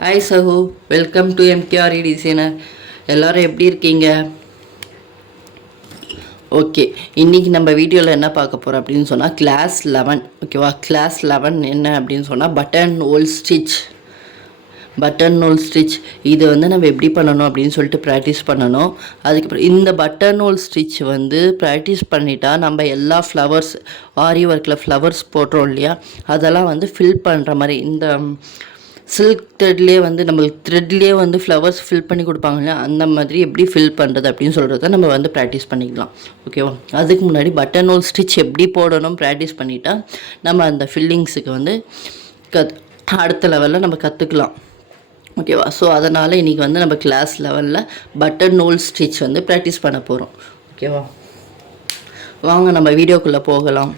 Hi சஹு, welcome to MKRE designer. எல்லோரும் எப்படி இருக்கீங்க? ஓகே, இன்றைக்கி நம்ம வீடியோவில் என்ன பார்க்க போகிறோம் அப்படின்னு சொன்னால் கிளாஸ் 11. ஓகேவா, கிளாஸ் 11 என்ன அப்படின்னு சொன்னால் பட்டன் ஹோல் ஸ்டிச். இது வந்து நம்ம எப்படி பண்ணணும் அப்படின்னு சொல்லிட்டு ப்ராக்டிஸ் பண்ணணும். அதுக்கப்புறம் இந்த பட்டன் ஹோல் ஸ்டிச் வந்து ப்ராக்டிஸ் பண்ணிட்டா நம்ம எல்லா ஃப்ளவர்ஸ் ஆரி ஒர்க்கில் ஃப்ளவர்ஸ் போடுறோம் இல்லையா, அதெல்லாம் வந்து ஃபில் பண்ணுற மாதிரி இந்த சில்க் த்ரெட்லேயே வந்து நம்மளுக்கு த்ரெட்லேயே வந்து ஃப்ளவர்ஸ் ஃபில் பண்ணி கொடுப்பாங்க இல்லையா, அந்த மாதிரி எப்படி ஃபில் பண்ணுறது அப்படின்னு சொல்கிறத நம்ம வந்து ப்ராக்டிஸ் பண்ணிக்கலாம். ஓகேவா, அதுக்கு முன்னாடி பட்டன் ஹோல் ஸ்டிச் எப்படி போடணும் ப்ராக்டிஸ் பண்ணிட்டா நம்ம அந்த ஃபில்லிங்ஸுக்கு வந்து அடுத்த லெவலில் நம்ம கற்றுக்கலாம். ஓகேவா, ஸோ அதனால் இன்றைக்கி வந்து நம்ம கிளாஸ் லெவலில் பட்டன் ஹோல் ஸ்டிச் வந்து ப்ராக்டிஸ் பண்ண போகிறோம். ஓகேவா, வாங்க நம்ம வீடியோக்குள்ளே போகலாம்.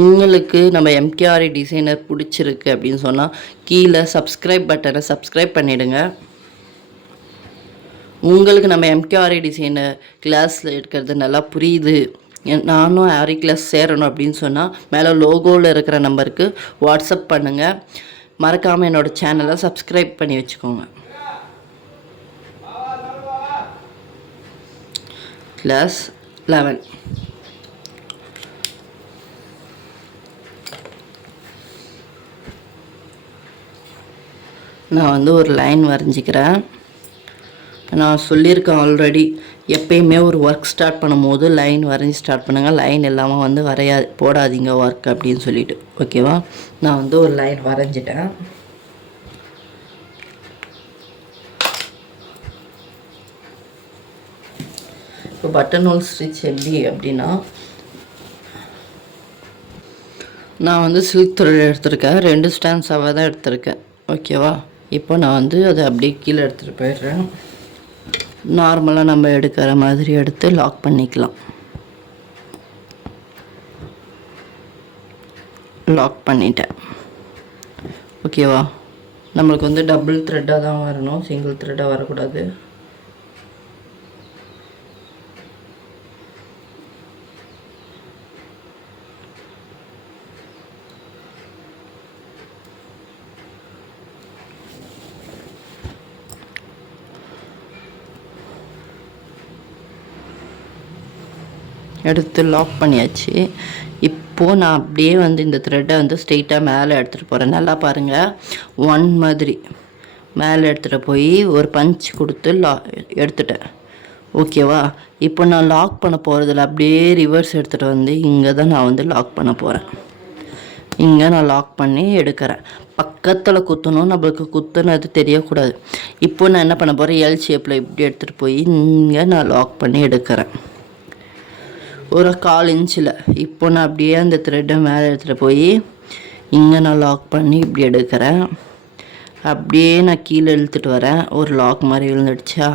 உங்களுக்கு நம்ம எம்கேஆர்இ டிசைனர் பிடிச்சிருக்கு அப்படின்னு சொன்னால் கீழே சப்ஸ்கிரைப் பட்டனை சப்ஸ்கிரைப் பண்ணிவிடுங்க. உங்களுக்கு நம்ம எம்கேஆர்இ டிசைனர் கிளாஸில் எடுக்கிறது நல்லா புரியுது, நானும் ஆரி கிளாஸ் சேரணும் அப்படின்னு சொன்னால் மேலே லோகோவில் இருக்கிற நம்பருக்கு வாட்ஸ்அப் பண்ணுங்கள். மறக்காமல் என்னோடய சேனலை சப்ஸ்கிரைப் பண்ணி வச்சுக்கோங்க. கிளாஸ் 11 நான் வந்து ஒரு லைன் வரைஞ்சிக்கிறேன். நான் சொல்லியிருக்கேன் ஆல்ரெடி, எப்பயுமே ஒரு ஒர்க் ஸ்டார்ட் பண்ணும்போது லைன் வரைஞ்சி ஸ்டார்ட் பண்ணுங்கள், லைன் இல்லாமல் வந்து போடாதீங்க ஒர்க் அப்படின்னு சொல்லிட்டு. ஓகேவா, நான் வந்து ஒரு லைன் வரைஞ்சிட்டேன். இப்போ பட்டன் ஹோல் ஸ்டிச் எப்படி அப்படின்னா, நான் வந்து சில்க் த்ரெட் எடுத்திருக்கேன், 2 ஸ்டான்ஸாக தான் எடுத்திருக்கேன். ஓகேவா, இப்போ நான் வந்து அதை அப்படியே கீழே எடுத்துகிட்டு போயிடுறேன். நார்மலாக நம்ம எடுக்கிற மாதிரி எடுத்து லாக் பண்ணிக்கலாம். லாக் பண்ணிட்டேன். ஓகேவா, நம்மளுக்கு வந்து டபுள் த்ரெட்டாக தான் வரணும், சிங்கிள் த்ரெட்டாக வரக்கூடாது. எடுத்து லாக் பண்ணியாச்சு. இப்போது நான் அப்படியே வந்து இந்த த்ரெட்டை வந்து ஸ்ட்ரெயிட்டாக மேலே எடுத்துகிட்டு போகிறேன். நல்லா பாருங்கள், 1 மாதிரி மேலே எடுத்துகிட்டு போய் ஒரு பஞ்ச் கொடுத்து எடுத்துட்டேன். ஓகேவா, இப்போ நான் லாக் பண்ண போகிறதில்ல, அப்படியே ரிவர்ஸ் எடுத்துகிட்டு வந்து இங்கே தான் நான் வந்து லாக் பண்ண போகிறேன். இங்கே நான் லாக் பண்ணி எடுக்கிறேன். பக்கத்தில் குத்தணும், நம்மளுக்கு குத்துனது தெரியக்கூடாது. இப்போ நான் என்ன பண்ண போகிறேன், எல் ஷேப்பில் இப்படி எடுத்துகிட்டு போய் இங்கே நான் லாக் பண்ணி எடுக்கிறேன் ஒரு 1/4 இன்ச்சில். இப்போ நான் அப்படியே அந்த த்ரெட்டை மேலே எடுத்துகிட்டு போய் இங்கே நான் லாக் பண்ணி இப்படி எடுக்கிறேன். அப்படியே நான் கீழே இழுத்துட்டு வரேன், ஒரு லாக் மாதிரி விழுந்துடுச்சா.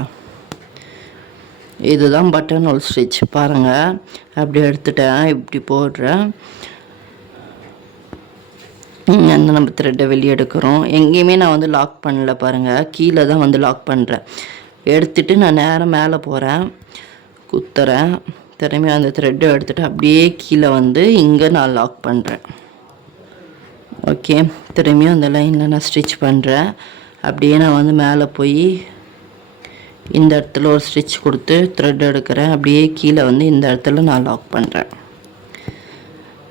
இதுதான் பட்டன் ஹோல் ஸ்டிச். பாருங்கள், அப்படி எடுத்துட்டேன், இப்படி போடுறேன். இங்கே நம்ம த்ரெட்டை வெளியே எடுக்கிறோம். எங்கேயுமே நான் வந்து லாக் பண்ணல பாருங்கள், கீழே தான் வந்து லாக் பண்ணுறேன். எடுத்துகிட்டு நான் நேராக மேலே போகிறேன், குத்துறேன். திரும்பி அந்த த்ரெட்டை எடுத்துகிட்டு அப்படியே கீழே வந்து இங்கே நான் லாக் பண்ணுறேன். ஓகே, திரும்பியும் அந்த லைனில் நான் ஸ்டிச் பண்ணுறேன். அப்படியே நான் வந்து மேலே போய் இந்த இடத்துல ஒரு ஸ்டிச் கொடுத்து த்ரெட் எடுக்கிறேன். அப்படியே கீழே வந்து இந்த இடத்துல நான் லாக் பண்ணுறேன்.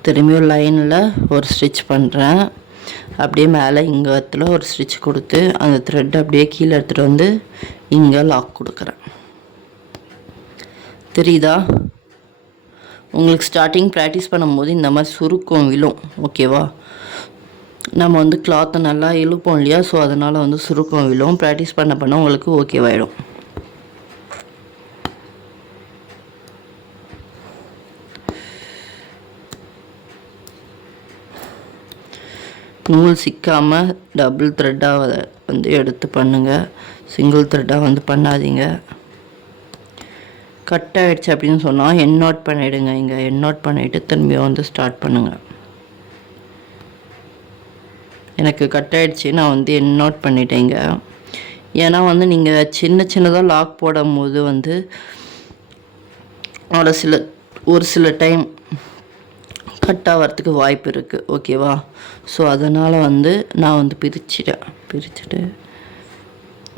திரும்பியும் லைனில் ஒரு ஸ்டிச் பண்ணுறேன். அப்படியே மேலே இங்கே இடத்துல ஒரு ஸ்டிச் கொடுத்து அந்த த்ரெட்டை அப்படியே கீழே எடுத்துகிட்டு வந்து இங்கே லாக் கொடுக்குறேன். தெரியுதா? உங்களுக்கு ஸ்டார்டிங் ப்ராக்டிஸ் பண்ணும்போது இந்த மாதிரி சுருக்கம் விழும். ஓகேவா, நம்ம வந்து கிளாத்தை நல்லா இழுப்போம் இல்லையா, ஸோ அதனால் வந்து சுருக்கம் விழும். ப்ராக்டிஸ் பண்ண உங்களுக்கு ஓகேவாயிடும். நூல் சிக்காமல் டபுள் த்ரெட்டாக வந்து எடுத்து பண்ணுங்கள், சிங்கிள் த்ரெட்டாக வந்து பண்ணாதீங்க. கட் ஆகிடுச்சு அப்படின்னு சொன்னால் என் நோட் பண்ணிவிடுங்க. இங்கே என் நோட் பண்ணிவிட்டு திரும்பி வந்து ஸ்டார்ட் பண்ணுங்கள். எனக்கு கட் ஆகிடுச்சு, நான் வந்து என் நோட் பண்ணிட்டேங்க. ஏன்னா வந்து நீங்கள் சின்னதாக லாக் போடும் போது வந்து ஒரு சில டைம் கட் ஆகிறதுக்கு வாய்ப்பு இருக்குது. ஓகேவா? ஸோ அதனால் வந்து நான் வந்து பிரிச்சுட்டு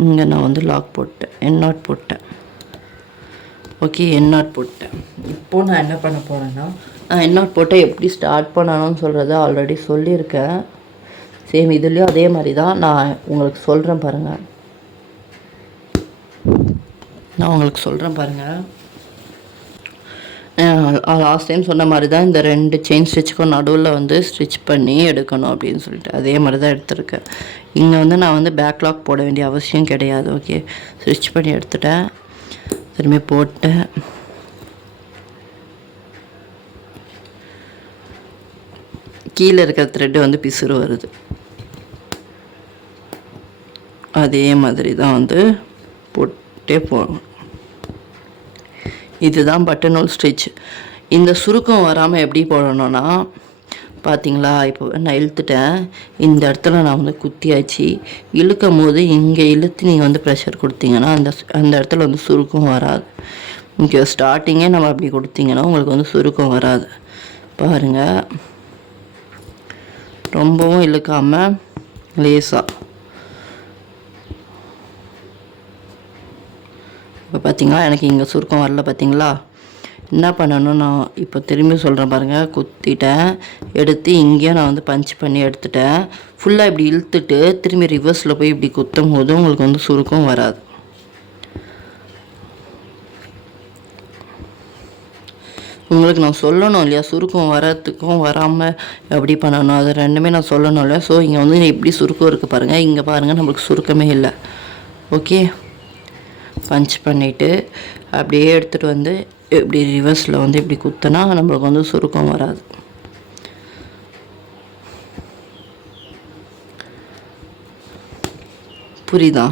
இங்கே நான் வந்து லாக் போட்டேன், என் நாட் போட்டேன். ஓகே, என் நாட் போட்டேன். இப்போது நான் என்ன பண்ண போகிறேன்னா, நான் என் நாட் போட்டால் எப்படி ஸ்டார்ட் பண்ணணும்னு சொல்கிறத ஆல்ரெடி சொல்லியிருக்கேன். சேம் இதுலேயும் அதே மாதிரி தான் நான் உங்களுக்கு சொல்கிறேன் பாருங்கள். லாஸ்ட் டைம் சொன்ன மாதிரி தான் இந்த 2 செயின் ஸ்டிச்சுக்கும் நடுவில் வந்து ஸ்டிச் பண்ணி எடுக்கணும் அப்படின்னு சொல்லிட்டு அதே மாதிரி தான் எடுத்திருக்கேன். இங்கே வந்து நான் வந்து பேக்லாக் போட வேண்டிய அவசியம் கிடையாது. ஓகே, ஸ்டிச் பண்ணி எடுத்துட்டேன், திரும்பி போட்டேன். கீழே இருக்கிற த்ரெட்டு வந்து பிசுறு வருது. அதே மாதிரி தான் வந்து போட்டே போகணும். இதுதான் பட்டன் ஹோல் ஸ்டிச். இந்த சுருக்கம் வராமல் எப்படி போடணும்னா, பார்த்தீங்களா, இப்போ நான் இழுத்துட்டேன், இந்த இடத்துல நான் வந்து குத்தியாச்சு. இழுக்கும் போது இங்கே இழுத்து நீங்கள் வந்து ப்ரெஷர் கொடுத்தீங்கன்னா அந்த இடத்துல வந்து சுருக்கம் வராது. இங்கே ஸ்டார்டிங்கே நம்ம அப்படி கொடுத்தீங்கன்னா உங்களுக்கு வந்து சுருக்கம் வராது. பாருங்கள், ரொம்பவும் இழுக்காமல் லேசாக. இப்போ பார்த்தீங்களா, எனக்கு இங்கே சுருக்கம் வரல. பார்த்தீங்களா, என்ன பண்ணணும், நான் இப்போ திரும்பி சொல்கிறேன் பாருங்கள். குத்திட்டேன், எடுத்து இங்கேயும் நான் வந்து பஞ்ச் பண்ணி எடுத்துட்டேன். ஃபுல்லாக இப்படி இழுத்துட்டு திரும்பி ரிவர்ஸில் போய் இப்படி குத்தும் போது உங்களுக்கு வந்து சுருக்கம் வராது. உங்களுக்கு நான் சொல்லணும் இல்லையா, சுருக்கம் வரத்துக்கும் வராமல் எப்படி பண்ணணும், அது ரெண்டுமே நான் சொல்லணும் இல்லையா. ஸோ இங்கே வந்து எப்படி சுருக்கம் இருக்குது பாருங்கள். இங்கே பாருங்கள், நம்மளுக்கு சுருக்கமே இல்லை. ஓகே, பஞ்ச் பண்ணிவிட்டு அப்படியே எடுத்துகிட்டு வந்து இப்படி ரிவர்ஸில் வந்து இப்படி குத்தினா நம்மளுக்கு வந்து சுருக்கம் வராது. புரியுதா?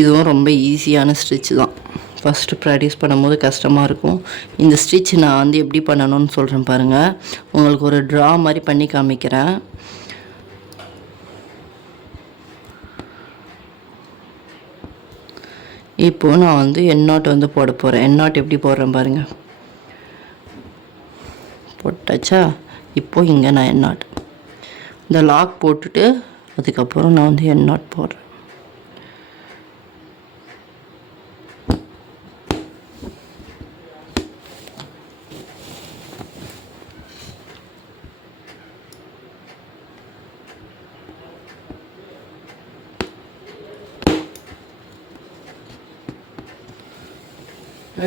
இதுவும் ரொம்ப ஈஸியான ஸ்டிச் தான். ஃபஸ்ட்டு ப்ராக்டிஸ் பண்ணும்போது கஷ்டமாக இருக்கும். இந்த ஸ்டிச் நான் வந்து எப்படி பண்ணணும்னு சொல்கிறேன் பாருங்கள். உங்களுக்கு ஒரு ட்ரா மாதிரி பண்ணி காமிக்கிறேன். இப்போது நான் வந்து என் நாட் வந்து போட போகிறேன். என் நாட் எப்படி போடுறேன் பாருங்கள். போட்டாச்சா? இப்போது இங்கே நான் என் நாட் இந்த லாக் போட்டுட்டு அதுக்கப்புறம் நான் வந்து என் நாட் போடுறேன்.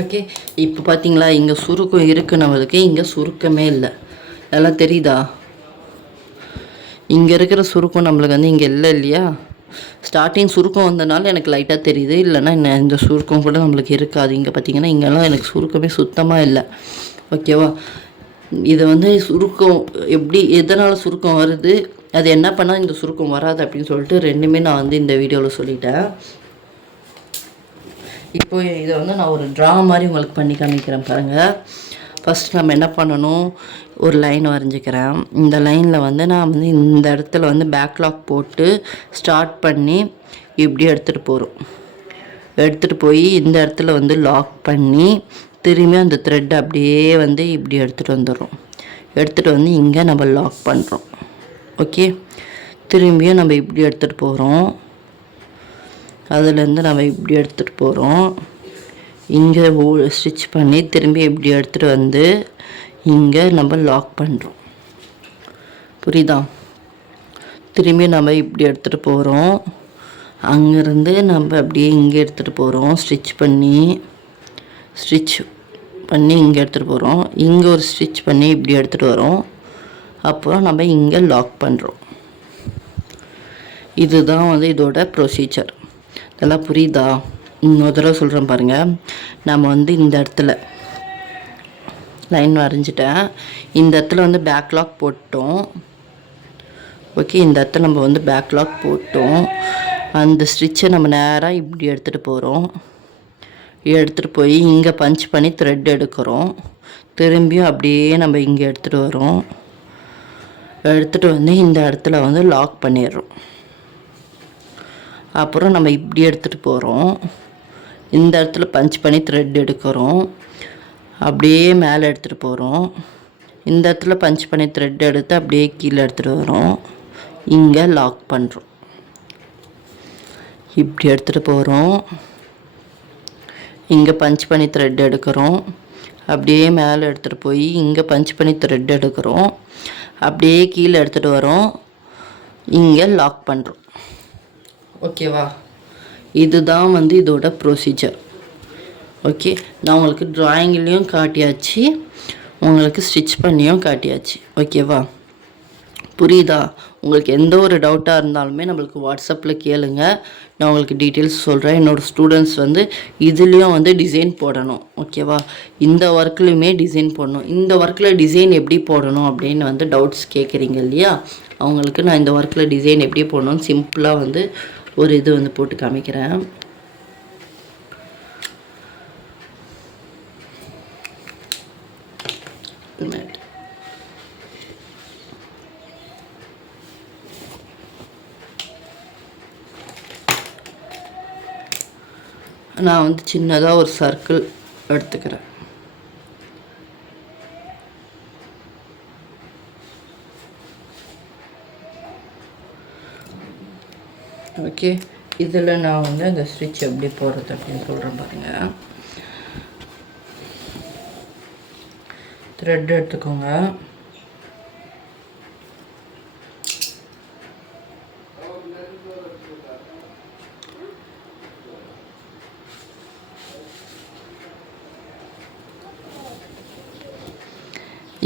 ஓகே, இப்போ பார்த்தீங்களா, இங்கே சுருக்கம் இருக்குது நம்மளுக்கு, இங்கே சுருக்கமே இல்லை. அதெல்லாம் தெரியுதா? இங்கே இருக்கிற சுருக்கம் நம்மளுக்கு வந்து இங்கே இல்லை இல்லையா. ஸ்டார்டிங் சுருக்கம் வந்தனால எனக்கு லைட்டாக தெரியுது, இல்லைன்னா இந்த சுருக்கம் கூட நம்மளுக்கு இருக்காது. இங்கே பார்த்தீங்கன்னா இங்கெல்லாம் எனக்கு சுருக்கமே சுத்தமாக இல்லை. ஓகேவா? இதை வந்து சுருக்கம் எப்படி எதனால் சுருக்கம் வருது, அது என்ன பண்ணால் இந்த சுருக்கம் வராது அப்படின்னு சொல்லிட்டு ரெண்டுமே நான் வந்து இந்த வீடியோவில் சொல்லிட்டேன். இப்போ இதை வந்து நான் ஒரு ட்ரா மாதிரி உங்களுக்கு பண்ணி காமிக்கிறேன் பாருங்கள். ஃபஸ்ட் நம்ம என்ன பண்ணணும், ஒரு லைன் வரைஞ்சிக்கிறேன். இந்த லைனில் வந்து நான் வந்து இந்த இடத்துல வந்து பேக்லாக் போட்டு ஸ்டார்ட் பண்ணி இப்படி எடுத்துகிட்டு போய் இந்த இடத்துல வந்து லாக் பண்ணி திரும்பி அந்த த்ரெட் அப்படியே வந்து இப்படி எடுத்துகிட்டு வந்து இங்கே நம்ம லாக் பண்ணுறோம். ஓகே, திரும்பியும் நம்ம இப்படி எடுத்துகிட்டு போகிறோம். அதுலேருந்து நம்ம இப்படி எடுத்துகிட்டு போகிறோம். இங்கே ஸ்டிச் பண்ணி திரும்பி இப்படி எடுத்துகிட்டு வந்து இங்கே நம்ம லாக் பண்ணுறோம். புரியுதா? திரும்பி நம்ம இப்படி எடுத்துகிட்டு போகிறோம். அங்கேருந்து நம்ம அப்படியே இங்கே எடுத்துகிட்டு போகிறோம். ஸ்டிச் பண்ணி இங்கே எடுத்துகிட்டு போகிறோம். இங்கே ஒரு ஸ்டிச் பண்ணி இப்படி எடுத்துகிட்டு வரோம். அப்புறம் நம்ம இங்கே லாக் பண்ணுறோம். இதுதான் வந்து இதோட ப்ரொசீஜர். இதெல்லாம் புரியுதா? இன்னொரு தடவை சொல்கிறேன் பாருங்கள். நம்ம வந்து இந்த இடத்துல லைன் வரைஞ்சிட்டேன். இந்த இடத்துல வந்து பேக்லாக் போட்டோம். ஓகே, இந்த இடத்துல நம்ம வந்து பேக்லாக் போட்டோம். அந்த ஸ்டிச்சை நம்ம நேராக இப்படி எடுத்துகிட்டு போகிறோம். எடுத்துகிட்டு போய் இங்கே பஞ்ச் பண்ணி த்ரெட் எடுக்கிறோம். திரும்பியும் அப்படியே நம்ம இங்கே எடுத்துகிட்டு வரோம். எடுத்துகிட்டு வந்து இந்த இடத்துல வந்து லாக் பண்ணிடுறோம். அப்புறம் நம்ம இப்படி எடுத்துகிட்டு போகிறோம். இந்த இடத்துல பஞ்ச் பண்ணி த்ரெட் எடுக்கிறோம். அப்படியே மேலே எடுத்துகிட்டு போகிறோம். இந்த இடத்துல பஞ்ச் பண்ணி த்ரெட் எடுத்து அப்படியே கீழே எடுத்துகிட்டு வரோம். இங்கே லாக் பண்ணுறோம். இப்படி எடுத்துகிட்டு போகிறோம். இங்கே பஞ்ச் பண்ணி த்ரெட் எடுக்கிறோம். அப்படியே மேலே எடுத்துகிட்டு போய் இங்கே பஞ்ச் பண்ணி த்ரெட் எடுக்கிறோம். அப்படியே கீழே எடுத்துகிட்டு வரோம். இங்கே லாக் பண்ணுறோம். ஓகேவா? இதுதான் வந்து இதோட ப்ரொசீஜர். ஓகே, நான் உங்களுக்கு ட்ராயிங்லேயும் காட்டியாச்சு, உங்களுக்கு ஸ்டிச் பண்ணியும் காட்டியாச்சு. ஓகேவா? புரியுதா? உங்களுக்கு எந்த ஒரு டவுட்டாக இருந்தாலுமே நம்மளுக்கு வாட்ஸ்அப்பில் கேளுங்க, நான் உங்களுக்கு டீட்டெயில்ஸ் சொல்கிறேன். என்னோடய ஸ்டூடெண்ட்ஸ் வந்து இதுலேயும் வந்து டிசைன் போடணும். ஓகேவா? இந்த ஒர்க்லேயுமே டிசைன் போடணும். இந்த ஒர்க்கில் டிசைன் எப்படி போடணும் அப்படின்னு வந்து டவுட்ஸ் கேட்குறீங்க இல்லையா? அவங்களுக்கு நான் இந்த ஒர்க்கில் டிசைன் எப்படி போடணும்னு சிம்பிளாக வந்து ஒரு இது வந்து போட்டு காமிக்கிறேன். நான் வந்து சின்னதாக ஒரு சர்க்கிள் எடுத்துக்கிறேன். ஓகே, இதில் நான் வந்து அந்த ஸ்டிச் எப்படி போடுறது அப்படின்னு சொல்கிறேன் பாருங்கள். த்ரெட் எடுத்துக்கோங்க.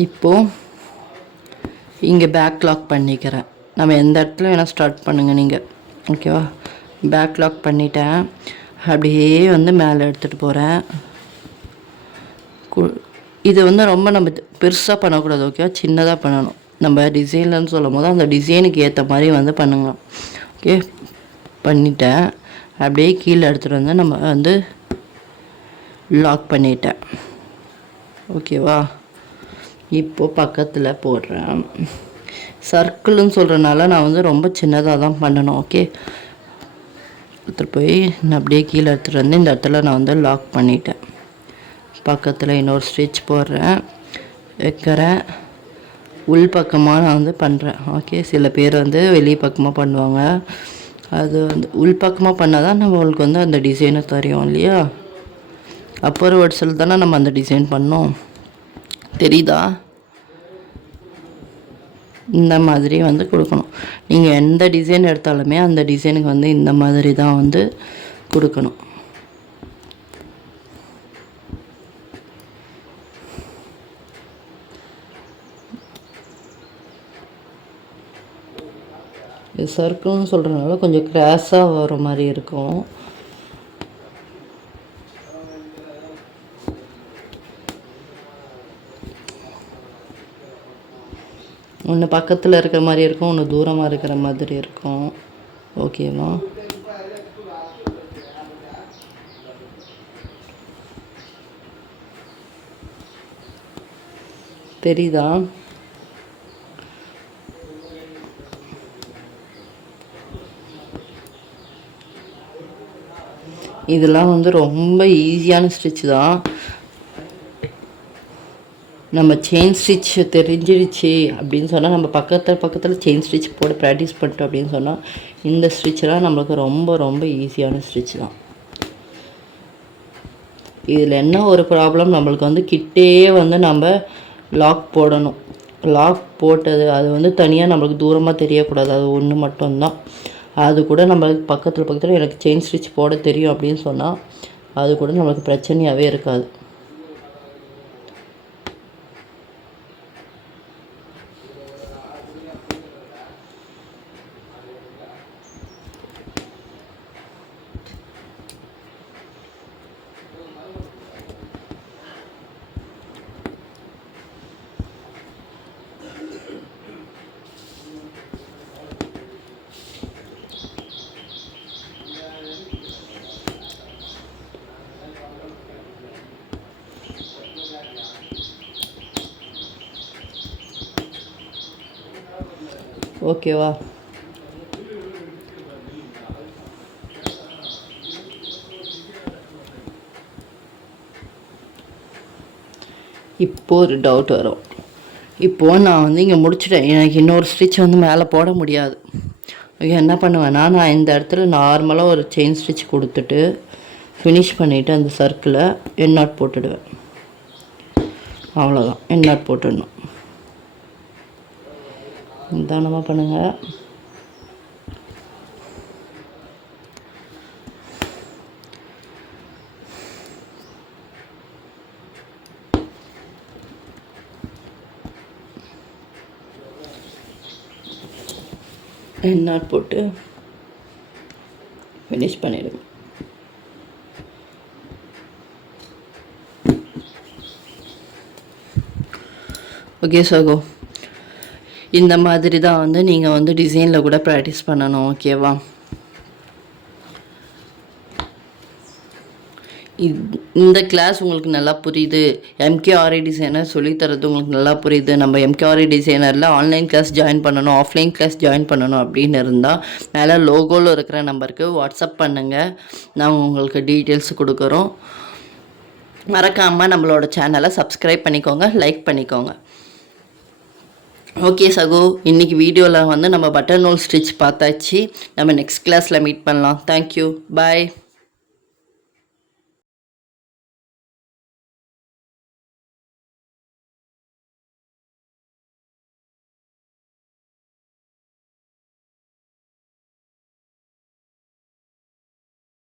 இப்போது இங்கே பேக் லாக் பண்ணிக்கிறேன். நம்ம எந்த இடத்துல வேணால் ஸ்டார்ட் பண்ணுங்கள் நீங்கள். ஓகேவா? பேக் லாக் பண்ணிட்டேன். அப்படியே வந்து மேலே எடுத்துகிட்டு போகிறேன். இது வந்து ரொம்ப நம்ம பெருசாக பண்ணக்கூடாது. ஓகேவா? சின்னதாக பண்ணணும். நம்ம டிசைன்லன்னு சொல்லும் போது அந்த டிசைனுக்கு ஏற்ற மாதிரி வந்து பண்ணுங்க. ஓகே, பண்ணிட்டேன். அப்படியே கீழே எடுத்துகிட்டு வந்து நம்ம வந்து லாக் பண்ணிட்டேன். ஓகேவா? இப்போது பக்கத்தில் போடுறேன். சர்க்கிள்னு சொல்கிறனால நான் வந்து ரொம்ப சின்னதாக தான் பண்ணணும். ஓகே, எடுத்துகிட்டு போய் நான் அப்படியே கீழே எடுத்துகிட்டு வந்து இந்த இடத்துல நான் வந்து லாக் பண்ணிட்டேன். பக்கத்தில் இன்னொரு ஸ்டிச் போடுறேன், வைக்கிறேன். உள் பக்கமாக நான் வந்து பண்ணுறேன். ஓகே, சில பேர் வந்து வெளி பக்கமாக பண்ணுவாங்க. அது வந்து உள் பக்கமாக பண்ணால் தான் நம்மளுக்கு வந்து அந்த டிசைனை தெரியும் இல்லையா? அப்பர் வேர்ட்ஸில் தானே நம்ம அந்த டிசைன் பண்ணோம். தெரியுதா? இந்த மாதிரி வந்து கொடுக்கணும். நீங்கள் எந்த டிசைன் எடுத்தாலுமே அந்த டிசைனுக்கு வந்து இந்த மாதிரி தான் வந்து கொடுக்கணும். இது சர்க்கிள்னு சொல்கிறதுனால கொஞ்சம் கிராஸாக வர மாதிரி இருக்கும். ஒன்று பக்கத்தில் இருக்கிற மாதிரி இருக்கும், ஒன்று தூரமாக இருக்கிற மாதிரி இருக்கும். ஓகேவா? தெரியுதா? இதெல்லாம் வந்து ரொம்ப ஈஸியான ஸ்டிச் தான். நம்ம செயின் ஸ்டிச் தெரிஞ்சிருச்சு அப்படின்னு சொன்னால், நம்ம பக்கத்தில் செயின் ஸ்டிச் போட்டு ப்ராக்டிஸ் பண்ணிட்டோம் அப்படின்னு சொன்னால், இந்த ஸ்டிச்செலாம் நம்மளுக்கு ரொம்ப ரொம்ப ஈஸியான ஸ்டிச் தான். இதில் என்ன ஒரு ப்ராப்ளம், நம்மளுக்கு வந்து கிட்டே வந்து நம்ம லாக் போடணும். லாக் போட்டது அது வந்து தனியாக நம்மளுக்கு தூரமாக தெரியக்கூடாது. அது ஒன்று மட்டும்தான். அது கூட நம்மளுக்கு பக்கத்தில் எனக்கு செயின் ஸ்டிச் போட தெரியும் அப்படின்னு சொன்னால், அது கூட நம்மளுக்கு பிரச்சனையாகவே இருக்காது. ஓகேவா? இப்போ ஒரு டவுட் வரும், இப்போது நான் வந்து இங்கே முடிச்சிட்டேன். எனக்கு இன்னொரு ஸ்டிச் வந்து மேலே போட முடியாது. ஓகே, என்ன பண்ணுவேன்னா நான் இந்த இடத்துல நார்மலாக ஒரு செயின் ஸ்டிச் கொடுத்துட்டு ஃபினிஷ் பண்ணிவிட்டு அந்த சர்க்கிளை என் நாட் போட்டுடுவேன். அவ்வளோதான், என் நாட் போட்டுடணும். நிதானமாக பண்ணுங்கள். என் நாட் போட்டு ஃபினிஷ் பண்ணிவிடுவேன். ஓகே சகோ, இந்த மாதிரி தான் வந்து நீங்கள் வந்து டிசைனில் கூட ப்ராக்டிஸ் பண்ணணும். ஓகேவா? இந்த கிளாஸ் உங்களுக்கு நல்லா புரியுது, எம்கேஆர்ஐ டிசைனர் சொல்லித்தரது உங்களுக்கு நல்லா புரியுது, நம்ம எம்கேஆர்ஐ டிசைனரில் ஆன்லைன் கிளாஸ் ஜாயின் பண்ணணும், ஆஃப்லைன் கிளாஸ் ஜாயின் பண்ணணும் அப்படின்னு இருந்தால் மேலே லோகோவில் இருக்கிற நம்பருக்கு வாட்ஸ்அப் பண்ணுங்கள். நாங்கள் உங்களுக்கு டீட்டெயில்ஸ் கொடுக்குறோம். மறக்காமல் நம்மளோட சேனலை சப்ஸ்கிரைப் பண்ணிக்கோங்க, லைக் பண்ணிக்கோங்க. ஓகே சகோ, இன்றைக்கி வீடியோவில் வந்து நம்ம பட்டன் ஹோல் ஸ்டிச் பார்த்தாச்சு. நம்ம நெக்ஸ்ட் கிளாஸில் மீட் பண்ணலாம். தேங்க்யூ, பாய்.